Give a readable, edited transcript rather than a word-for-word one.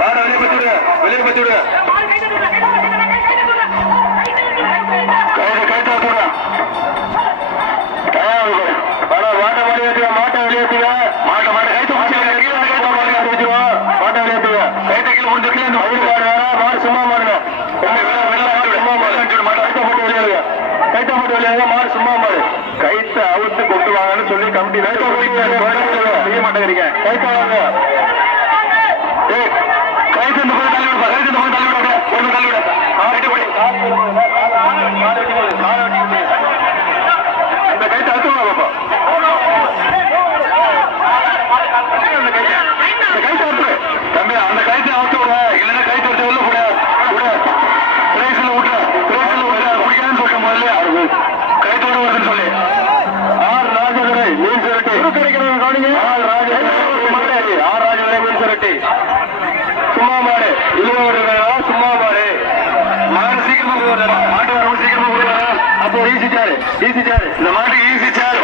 மாடை வெளியே பத்தி விடுங்க, வெளியே பத்தி விடுங்க. கைத்த விட்டுருங்க. மாட்டை வெளியேற்றுங்க, மாட்டை வெளியேற்றுங்க. மாட்டை கைத்த முடிச்சிருவோம். மாட்டை வெளியேற்றுங்க. கைத்த கீழே முடிஞ்சிருக்கு. இந்த மயில் மாடு வேற, மாடு சும்மா மாடுங்க. சும்மா மாடு கைத்த போட்டு வெளியேறுங்க. கைத்த போட்டு வெளியேறுங்க. மாடு சும்மா மாடு. கைத்த அவுத்து கொண்டு வாங்கன்னு சொல்லி கமிட்டி செய்ய மாட்டேங்கிறீங்க. கைத்த வாங்க. கைத்த இந்த போய் தள்ளி விடுப்பா. கைத்த இந்த போய் தள்ளி விட ஒரு தள்ளி விட. அந்த கைத்த அழுத்து பாப்பா. தம்பி அந்த கைத்தை அவுத்து விட, இல்லைன்னா கைத்தை எடுத்து உள்ள கூட பிரைஸ்ல விட்டுற குடிக்காதுன்னு சொல்லிட்டோம் முதல்ல. கைத்தோட வருதுன்னு சொல்லி ஆர் ராஜதுரை மீன் சுரட்டி கிடைக்கிறவங்க கவனிங்க. ஆர் ராஜதுரை மீன் சுரட்டி சும்மா மாடு இழுவ சும்மா மாடு. மாடு சீக்கிரமா மாட்டு வரவும் சீக்கிரமா அப்போ ஈசி சாரு இந்த மாட்டுக்கு ஈசி சார்